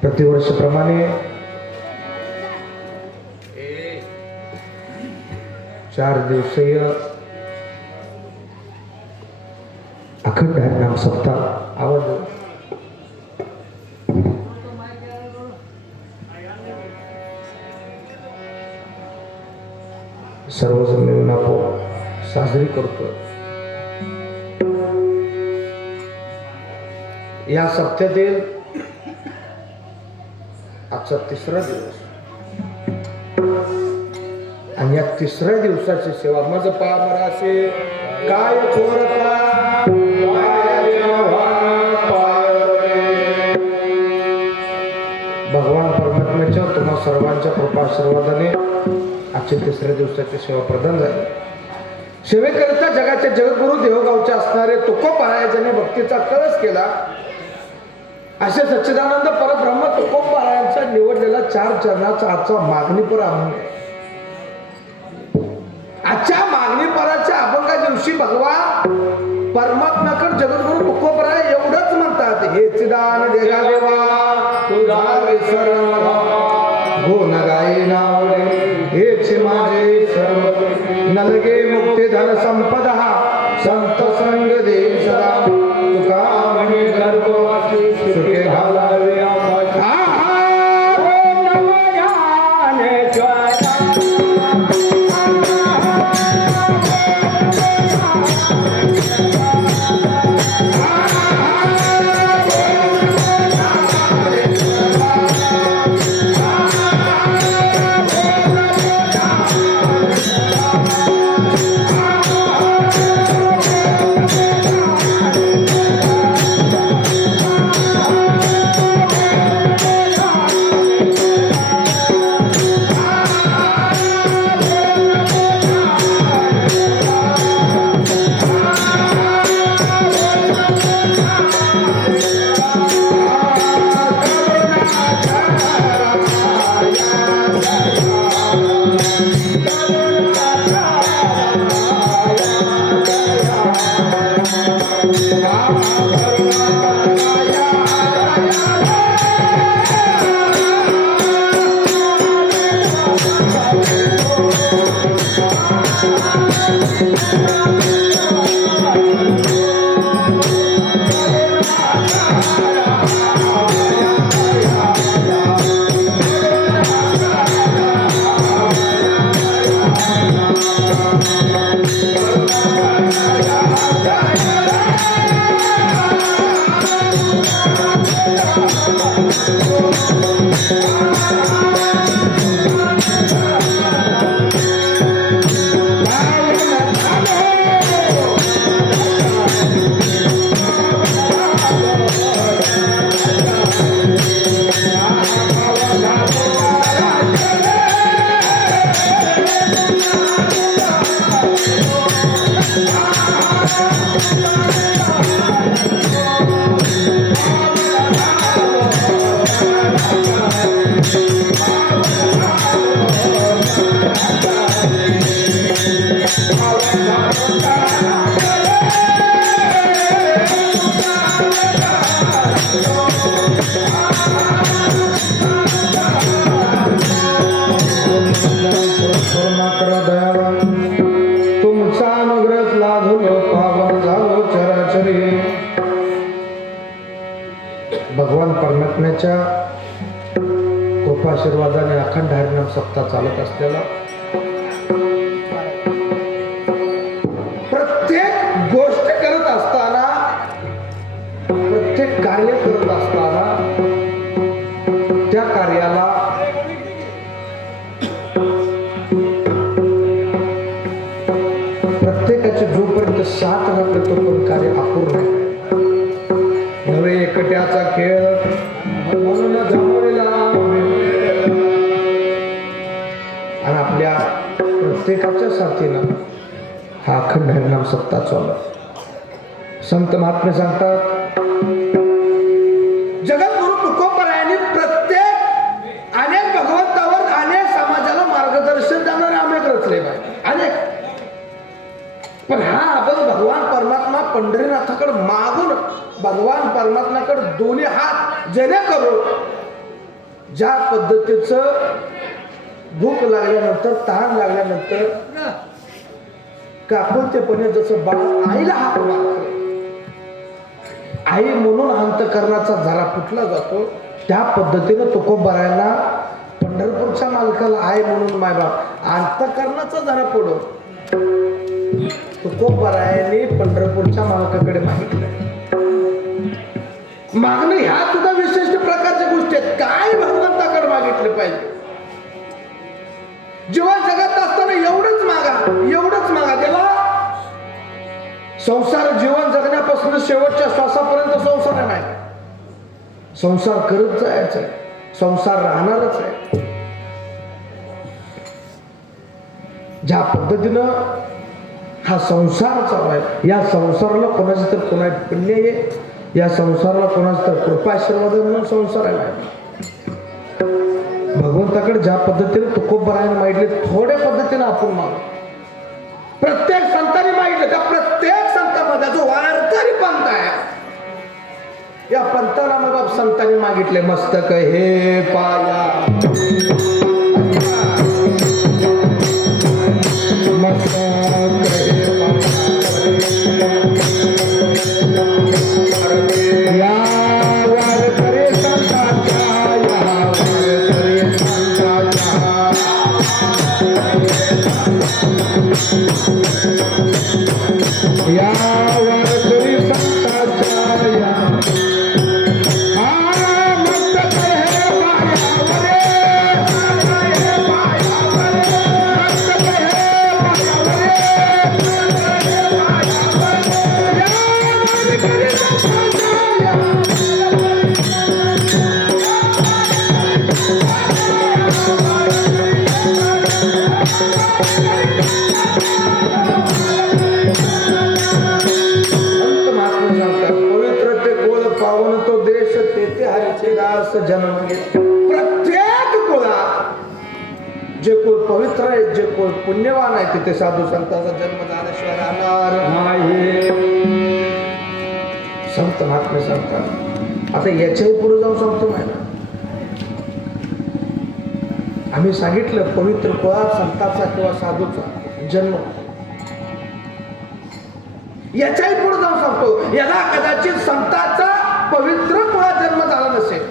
प्रतिवर्षप्रमाणे 4 दिवसीय अखंड हरिनाम सप्ताह आवाज सर्वजण मिळून आपण साजरी करतो. या सप्त्यातील आजचा 3रा दिवस आणि या 3ऱ्या दिवसाची सेवा मज पामरासे काय थोरता भगवान परमात्म्याच्या तुम्हा सर्वांच्या कृपा आशीर्वादाने आजच्या 3ऱ्या दिवसाची सेवा प्रदान झाली. सेवेकरिता जगाचे जगद्गुरु देवगावचे असणारे तुकोबारायाने भक्तीचा कळस केला. असे सच्चिदानंद परब्रह्म तुकोबारायांचा निवडलेला 4 चरणाचा आजचा मागणीपर अभंग आहे. आजच्या मागणीपराच्या अभंगा दिवशी भगवान परमात्म्याकडे जगद्गुरु तुकोबाराय एवढंच म्हणतात, हे चिदान देगा देवा तुझा विसर गुण गाई नावडे हेच माझे सर्व नलगे मुख ते धन संपदा संत संग दे सदा तुका म्हणे गर्भवासी सुखे घालावे तुमचा अनुग्रह लाभलो पावन झालो चराचरी भगवान परमात्म्याच्या कृपाशीर्वादाने अखंड हरिनाम सप्ताह चालत असलेला प्रत्येक गोष्ट करत असताना प्रत्येक कार्य करत असताना त्या कार्याला प्रत्येकाचे जोपर्यंत साथ राहते तोपर्यंत कार्य अपूर्ण नवे एकट्याचा खेळ म्हणून जमवलेला आणि आपल्या प्रत्येकाच्या साथीनं हा अखंड हरिनाम सप्ताह चालू संत महात्मे सांगतात जगद्गुरु तुकोबरायांनी प्रत्येक अनेक भगवंतावर अनेक समाजाला मार्गदर्शन देणारे अनेक रचले पाहिजे अनेक पण हा आपण भगवान परमात्मा पंढरीनाथाकडे मागून भगवान परमात्म्याकडे दोन्ही हात जेणेकरून ज्या पद्धतीचं भूक लागल्यानंतर तहान लागल्यानंतर काकुलतेपणे जसं बाळ आईला हाक मारतो आई म्हणून अंतकरणाचा झरा फुटला जातो त्या पद्धतीनं तुकोबरायांना पंढरपूरच्या मालकाला आई म्हणून मायबाप अंतकरणाचा झरा पडो तुकोबरायांनी पंढरपूरच्या मालकाकडे मागितलं मागणं ह्या सुद्धा विशिष्ट प्रकारच्या गोष्टी आहेत काय भगवंताकडे मागितलं पाहिजे जीवन जगत असताना एवढंच मागा त्याला संसार जीवन जगण्यापासून शेवटच्या श्वासापर्यंत संसार नाही संसार करत जायचं संसार राहणारच आहे ज्या पद्धतीनं हा संसार चालू आहे या संसाराला कोणाची तर कोणा पुण्य आहे या संसाराला कोणाची तर कृपाशीर्वाद म्हणून संसार आहे भगवंताकडे ज्या पद्धतीने तुकोबरायाने मागितले थोड्या पद्धतीने आपण मागू प्रत्येक संतांनी मागितलं त्या प्रत्येक संतांमध्ये जो वारकरी पंथ आहे या पंथाला मग संतांनी मागितले मस्तक हे पाया मस्तक या वारकरी संतांच्या या जन्म घेतला. प्रत्येक कुळात जे कुळ पवित्र आहे, जे कुळ पुण्यवान आहे, तिथे साधू संतांचा जन्म झाल्याशिवाय राहणार नाही. संत महात्मे सांगतात. आता याच्याही पुढे जाऊन सांगतो नाही ना, आम्ही सांगितलं पवित्र कुळात संतांचा किंवा साधूचा जन्म. याच्याही पुढे जाऊन सांगतो याला कदाचित संतांचा पवित्र कुळात जन्म झाला नसेल,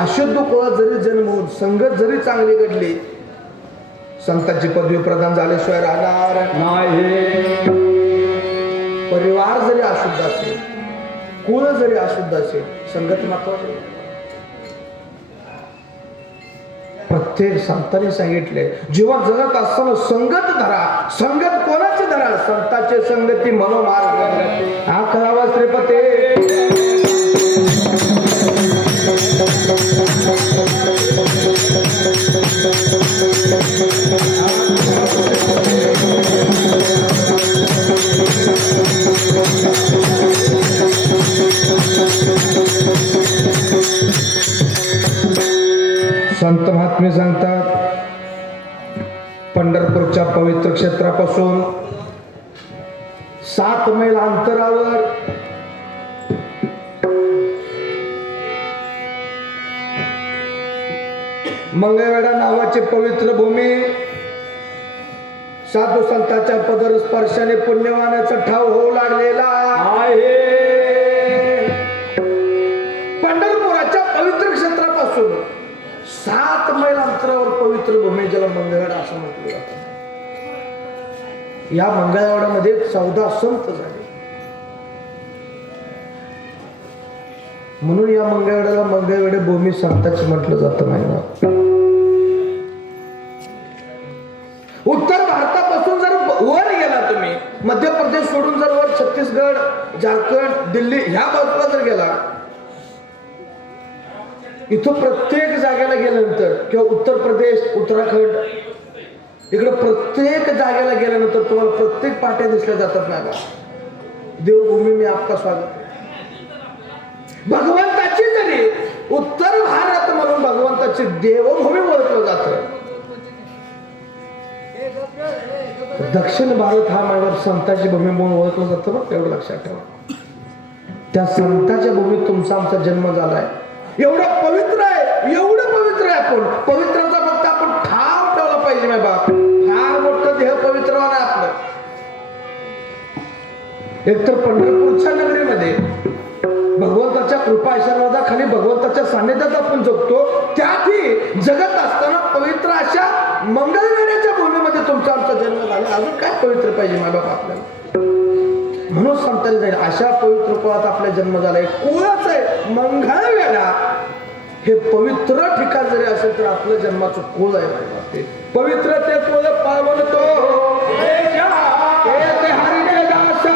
अशुद्ध कुळात जरी जन्म होऊन संगत जरी चांगली घडली, संतांची पदवी प्रदान झाल्याशिवाय राहणार नाही. परिवार जरी अशुद्ध असेल, कुळ जरी अशुद्ध असेल, संगत महत्वाची. प्रत्येक संतांनी सांगितले जीवन जगत असताना संगत धरा. संगत कोणाची धरा? संतांची संगती मनोमार्ग. हा करावा श्रीपते. संत महात्मे सांगतात पंढरपूरच्या पवित्र क्षेत्रापासून 7 मैल अंतरावर मंगळवेढा नावाची पवित्र भूमी साधू संतांच्या पदर स्पर्शाने पुण्यवानाचा ठाव होऊ लागलेला आहे. पंढरपुराच्या पवित्र क्षेत्रापासून 7 मैल अंतरावर पवित्र भूमी, ज्याला मंगळवेढा असं म्हटलं जातं. या मंगळवेढ्यामध्ये 14 संत झाले. म्हणून या मंगळवेढ्याला मंगळवेढा भूमी संतांची म्हटलं जातं नाही ना. उत्तर भारतापासून जर वर गेला तुम्ही, मध्य प्रदेश सोडून जर वर छत्तीसगड, झारखंड, दिल्ली ह्या बाजूला जर गेला, इथं प्रत्येक जागेला गेल्यानंतर किंवा उत्तर प्रदेश, उत्तराखंड, इकडे प्रत्येक जागेला गेल्यानंतर तुम्हाला प्रत्येक पाट्या दिसल्या जातात ना. देवभूमी में आपका स्वागत. भगवंताची जरी उत्तर भारत म्हणून भगवंताची देवभूमी ओळखलं जातं, दक्षिण भारत हा माझ्या संतांची भूमी म्हणून ओळखलं जातं. बघ तेवढं लक्षात ठेवा. त्या संतांच्या भूमीत तुमचा आमचा जन्म झालाय. एवढं पवित्र आहे, एवढं पवित्र आहे. आपण पवित्रता फक्त आपण ठाव ठेवला पाहिजे नाही बाप. फार मोठं देह पवित्रवान आहे आपलं. एकतर पंढरपूरच्या नगरीमध्ये भगवंताच्या कृपा आशीर्वादाखाली भगवंताच्या सानिध्यात आपण जगतो. त्यातही जगत असताना पवित्र अशा मंगळवेढ्याच्या भूमीमध्ये तुमचा आमचा जन्म झाला. अजून काय पवित्र पाहिजे माझ्या बाप आपल्याला. म्हणून सांगता जाईल अशा पवित्र कुळात आपला जन्म झालाय. कुळच आहे मंगळवेढा. हे पवित्र ठिकाण जरी असेल तर आपलं जन्माचं कुळ आहे माझ्या बाप. पवित्र ते कुळ पावनतो हरिचे दासा.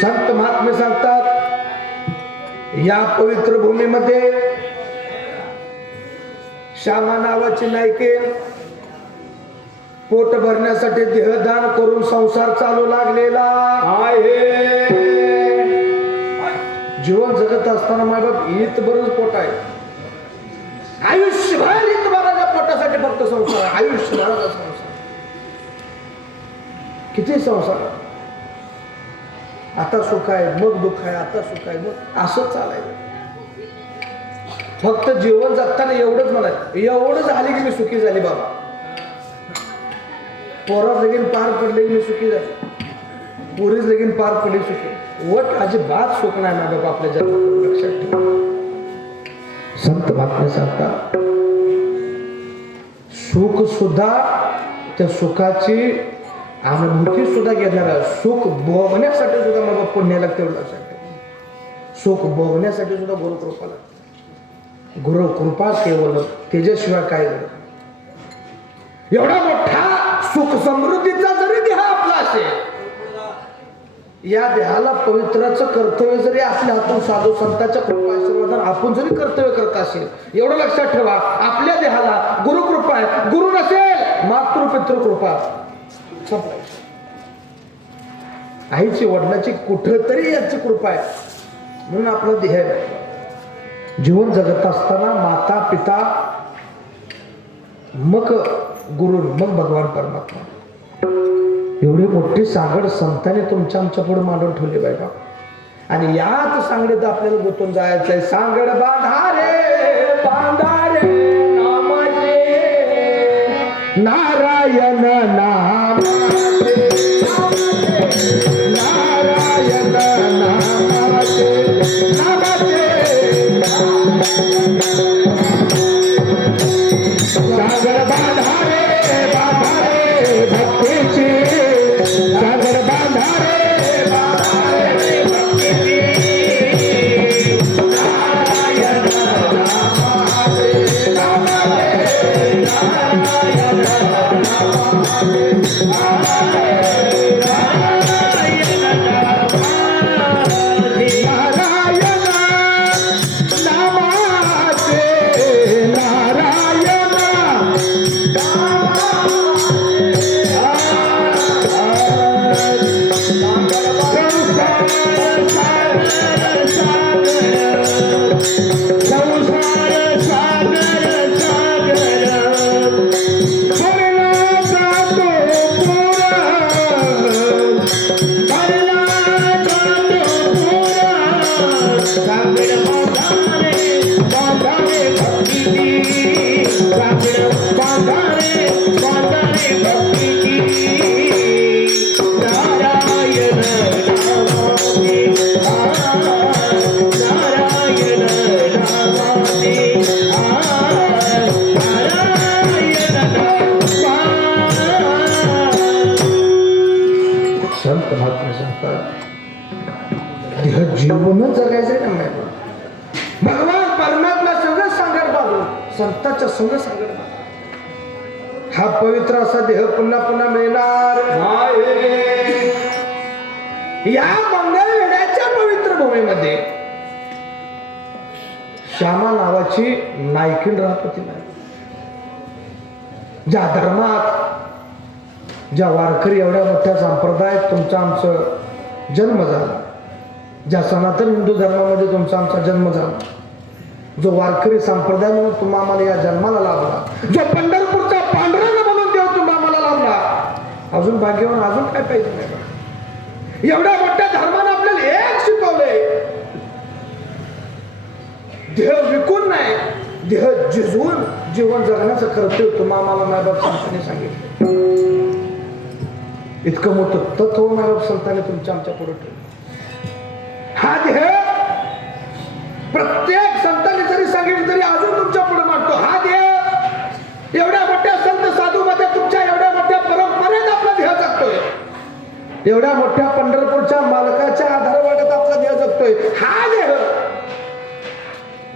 संत महात्मे सांगतात या पवित्र भूमीमध्ये श्यामा नावाची नायके पोट भरण्यासाठी देहदान करून संसार चालू लागलेला आहे. जीवन जगत असताना मायबाप ईत बरंच पोट आहे, आयुष्यभर ईत भराच्या पोटासाठी फक्त संसार, आयुष्यभराचा संसार. किती संसार, आता सुख आहे मग दुःख आहे, आता सुख आहे मग, असं चालायचं. फक्त जीवन जगताना एवढंच म्हणायचं, एवढं झाले की मी सुखी झाली बाबा. पोरात लगीन पार पडले की मी सुखी झाली, पोरीच लगीन पार पडली सुखी. वट अजिबात सुख नाही ना बाबा आपल्या जन्मात, लक्षात ठेवा. संत महात्मे सांगतात सुख सुद्धा, त्या सुखाची अनुभूती सुद्धा घेणारा, सुख भोगण्यासाठी सुद्धा बाबा पुण्य लागते, एवढं लक्षात ठेवा. सुख भोगण्यासाठी सुद्धा गुरुकृपा लागते. गुरु कृपा केवळ, त्याच्याशिवाय काय झालं. एवढा मोठा सुख समृद्धीचा जरी देह आपला असेल, या देहाला पवित्राचं कर्तव्य जरी आपल्या हातून साधू संतांच्या कृपा आशीर्वादाने आपण जरी कर्तव्य करत असेल, एवढं लक्षात ठेवा आपल्या देहाला गुरु कृपा आहे. गुरु नसेल मातृ पितृ कृपा, आईची वडिलांची कुठेतरी याची कृपा आहे म्हणून आपला देह आहे. जीवन जगत असताना माता पिता, मग गुरु, मग भगवान परमात्मा. एवढी मोठी सांगड संतांनी तुमच्या आमच्या पुढे मांडून ठेवली बाबा. आणि याच सांगडीत आपल्याला गुंतून जायचंय. सांगड बांधा रे बांधा रे नामाचे, नारायण नामाचे, नारायण नामाचे, नामाचे. सागर बांधा रे भक्तीची, सागर बांधा रे भक्तीची. नारायण नामाचे, नारायण जीवनच जगायचंय ना भगवान परमात्मा सगळं सांगत बाबू, संतांच्या सगळं सांगत बाबू. हा पवित्र असा देह पुन्हा पुन्हा मिळणार नाही. या मंगळवेढ्याच्या पवित्र भूमीमध्ये श्यामा नावाची नायकीन राहत होती. ज्या धर्मात, ज्या वारकरी एवढ्या मोठ्या संप्रदायात तुमचा आमचं जन्म झाला, ज्या सनातन हिंदू धर्मामध्ये तुमचा आमचा जन्म झाला, जो वारकरी संप्रदाय म्हणून तुम्हा आम्हाला या जन्माला लाभला, जो पंढरपूरचा पांडुरंग म्हणून देव तुम्हा आम्हाला लाभला, अजून भाग्यवान अजून काय पाहिजे नाही. एवढ्या मोठ्या धर्माने आपल्याला एक शिकवलंय, देह विकून नाही, देह जिजवून जीवन जगण्याचं कर्तव्य तुम्हा आम्हाला मायबाप संतांनी सांगितलं. इतकं मोठं तत्व मायबाप संतांनी तुमच्या आमच्या पुढे ठेवलं. हा देह प्रत्येक संतांनी जरी सांगितलं तरी अजून तुमच्या पुढे मांडतो. हा देह एवढ्या मोठ्या संत साधू मध्ये, तुमच्या एवढ्या मोठ्या परंपरेत आपला देह जगतोय, एवढ्या मोठ्या पंढरपूरच्या मालकाच्या आधारवाड्यात आपला देह जगतोय. हा देह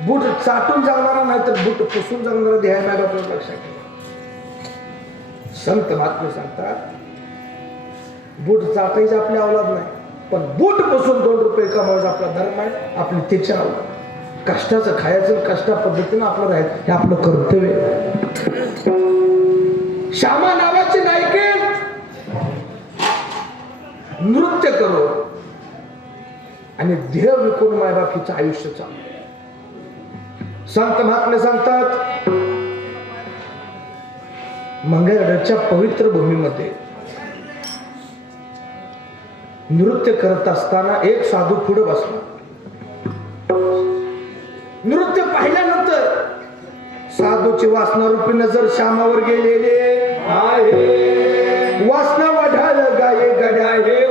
बूट चाटून जगणारा नाही तर बूट पुसून जगणारा देह नाही. आपल्याला लक्षात ठेवा. संत महात्मे सांगतात बूट चाटायची आपली अवलाद नाही, पण बूट बसून 2 रुपये कमावायचा आपला धर्म आहे, आपली त्याच्या आवड. कष्टाचं खायचं, कष्टा पद्धतीनं आपलं राहायचं, हे आपलं कर्तव्य आहे. श्यामा नावाची नायकी नृत्य करो, आणि ध्येय विकून मायबापीचं आयुष्य चालू. संत महात्मे सांगतात, मंगळगडच्या पवित्र भूमीमध्ये नृत्य करत असताना एक साधू पुढे बसला. नृत्य पाहिल्यानंतर साधूची वासनारूपी नजर श्यामावर गेलेली आहे. वासना वाढाल गाये गड्या हे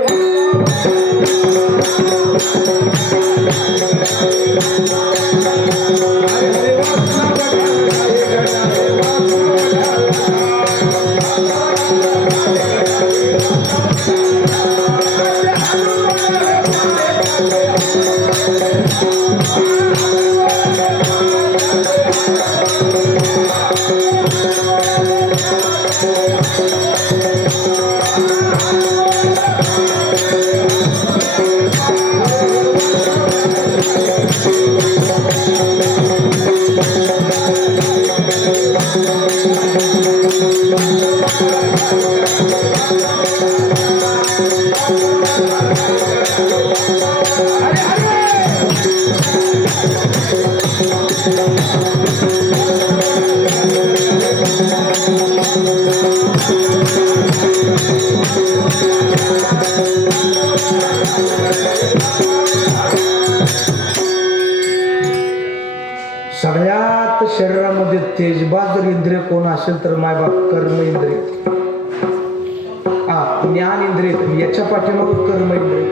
सगळ्यात शरीरामध्ये तेजबाज इंद्रिय कोण असेल तर मायबाप कर्म इंद्रिय, ज्ञान इंद्रिय. याच्या पाठीमागे कर्म इंद्रिय.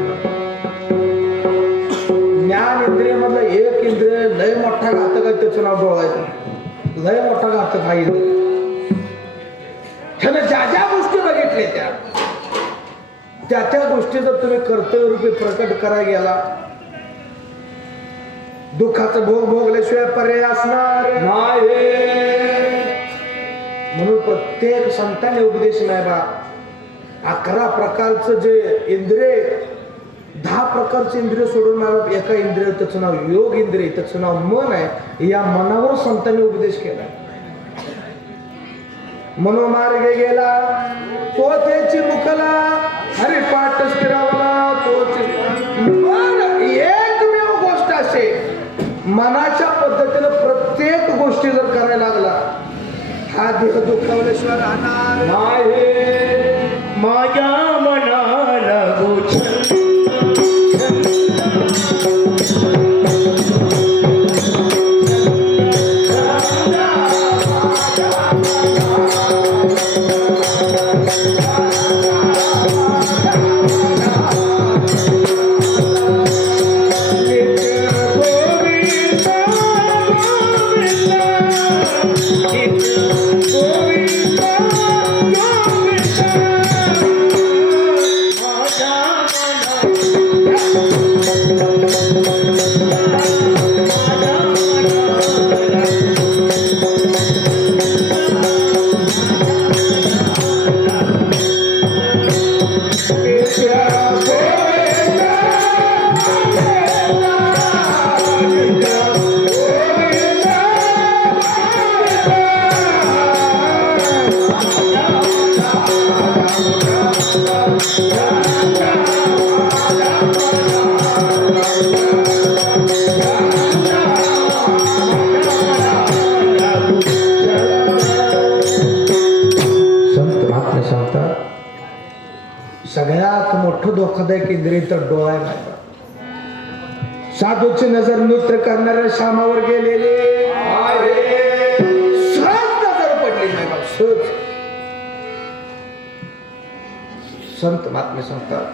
ज्ञान इंद्रिय मधलं एक इंद्रिय लय मोठा घातक आहे, त्याचं नाव डोळायचं. लय मोठा घातक हा इंद्रिय. त्यानं ज्या ज्या गोष्टी बघितल्या त्या गोष्टी जर तुम्ही कर्तव्य रूपी प्रकट करायला गेला, दुःखाचं भोग भोगल्याशिवाय पर्याय असणार नाही. म्हणून प्रत्येक संतांनी उपदेश नाही बा, 11 प्रकारचं जे इंद्रिय, 10 प्रकारचे इंद्रिय सोडून मला एका इंद्रिय, त्याचं नाव योग इंद्रिय, त्याचं नाव मन आहे. या मनावर संतांनी उपदेश केला. मनोमार्गे गेला तो त्याची मुखला, हरिपाठ स्थिरावला तोच. मन एकमेव गोष्ट असे, मनाच्या पद्धतीने प्रत्येक गोष्टी जर करायला लागला, हा देह दुखावल्याशिवाय राहणार नाही. माझ्या मनाला सगळ्यात मोठं धोकादायक इंद्रिय तर डोळा आहे. साधूची नजर नृत्य करणाऱ्या श्यामावर गेलेली सहज नजर पडली नाही बा, सहज. संत महात्मे सांगतात,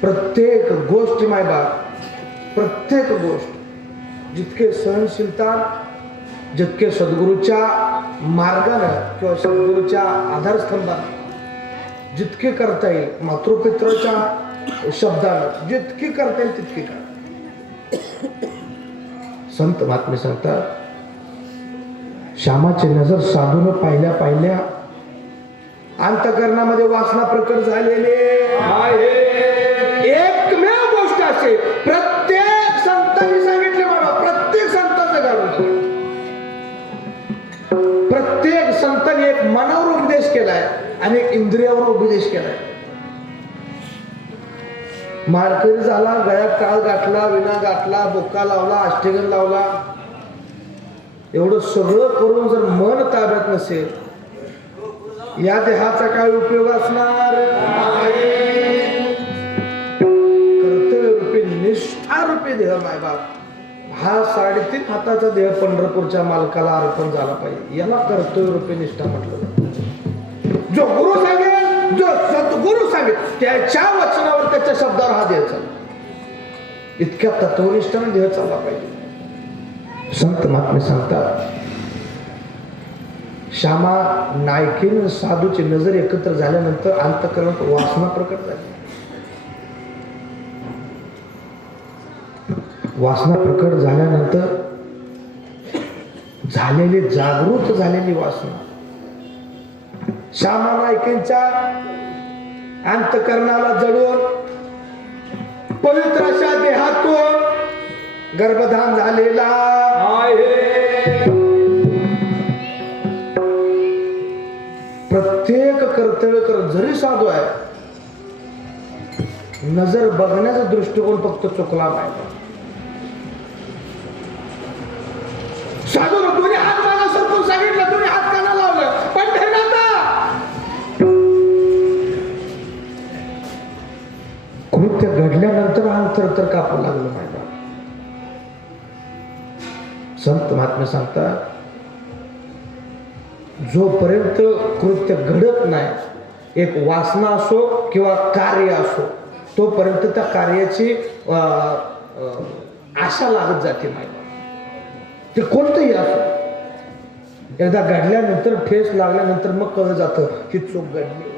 प्रत्येक गोष्ट मायबा, प्रत्येक गोष्ट जितके सहनशीलता, जितके सद्गुरूच्या मार्गानं किंवा सद्गुरूच्या आधारस्तंभानं जितके करता येईल, मातृपित्राच्या शब्दानं जितकी करता येईल तितकी करा. संत महात्मे सांगतात, श्यामाची नजर साधून पाहिल्या पाहिल्या अंतकरणामध्ये वासना प्रकट झालेले आहे. एकमेव गोष्ट असे, प्रत्येक संतांनी सांगितले बाबा, प्रत्येक संतांचं घालून प्रत्येक संतांनी एक मनावर उपदेश केलाय आणि एक इंद्रियावर उपदेश केलाय. मारकरी झाला, गळ्यात टाळ गाठला, विणा गाठला, बुक्का लावला, अष्टगन लावला, एवढं सगळं करून जर मन ताब्यात नसेल, या देहाचा काय उपयोग असणार? कर्तव्य रूपी निष्ठा रूपी देह मायबाप, हा 3.5 हाताचा देह पंढरपूरच्या मालकाला अर्पण झाला पाहिजे. याला कर्तव्य रूपी निष्ठा म्हटलं जातं. जो गुरु सांगेल, जो सद्गुरु सांगेल, त्याच्या वचनावर, त्याच्या शब्दावर हा देह चालला. इतक्या तत्वनिष्ठाने देह चालला पाहिजे. संत महात्मे सांगतात, श्यामा नायकीन साधूची नजर एकत्र झाल्यानंतर अंतःकरणात वासना प्रकट झाली. वासना प्रकट झाल्यानंतर झालेली, जागृत झालेली वासना श्यामा नायकींच्या अंतःकरणाला जडून पवित्र अशा देहातून गर्भधान झालेला आहे. प्रत्येक कर्तव्य करत जरी साधू आहे, नजर बघण्याचा दृष्टिकोन फक्त चुकला पाहिजे. साधू दोन्ही हात मागा सरकून सांगितलं, दोन्ही हात काना लावलं, पण कृत्य घडल्यानंतर अंतर तर कापू लागलं पाहिजे. संत महात्मे सांगतात, जोपर्यंत कृत्य घडत नाही, एक वासना असो किंवा कार्य असो, तोपर्यंत त्या कार्याची आशा लागत जाते माहिती. ते कोणतंही असो, एकदा घडल्यानंतर, ठेस लागल्यानंतर मग कळलं जातं की चूक घडली.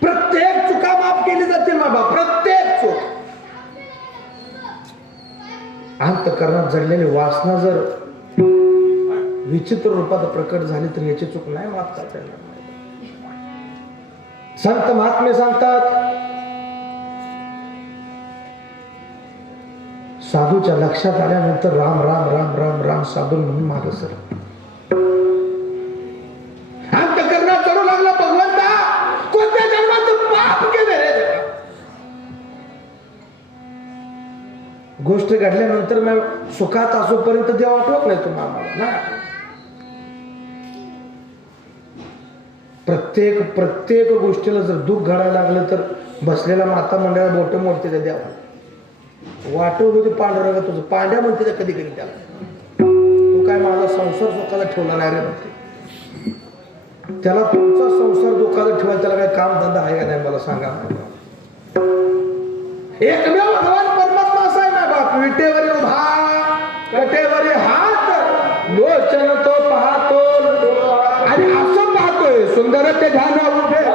प्रत्येक चुका माफ केली जातील बाबा, प्रत्येक चूक. अंतःकरणात जडलेली वासना जर विचित्र रूपात प्रकट झाली तर याची चूक नाही माफ करता येणार. संत महात्मे सांगतात, साधूच्या लक्षात आल्यानंतर राम राम राम राम राम साधू म्हणून मागे सर अंतःकरणात चढू लागला, भगवंता कोणत्या जन्माचं पाप केलं रे. गोष्ट घडल्यानंतर मी सुखात असोपर्यंत देव आठवत नाही तुम्हाला ना. प्रत्येक गोष्टीला जर दुःख घडायला लागलं तर बसलेला माता मंडळाला बोट मोडते त्या देवा. वाटव होते पांढरंग तुझं, पांड्या म्हणते त्या कधी कधी त्याला, तू काय माझा संसार सुखाला ठेवला नाही रे म्हणते. त्याला तुमचा संसार दुःखाला ठेवायला त्याला काय काम धंदा आहे का नाही मला सांगा. एकमेव भगवान परमात्मा असा आहे ना बाप, विटेवरील उभा, कटेवरील हात, लोचन तो पाहतो आणि असं पाहतोय सुंदर ते ध्यान उभे.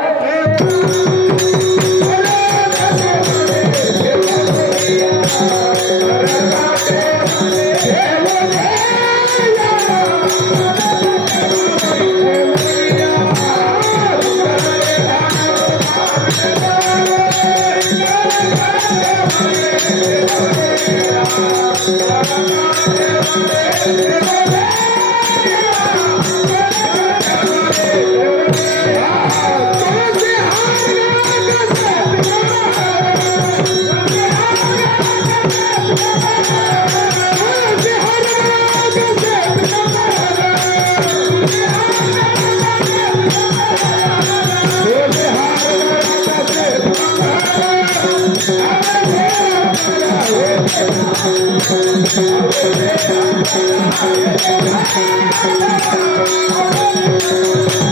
Thank you.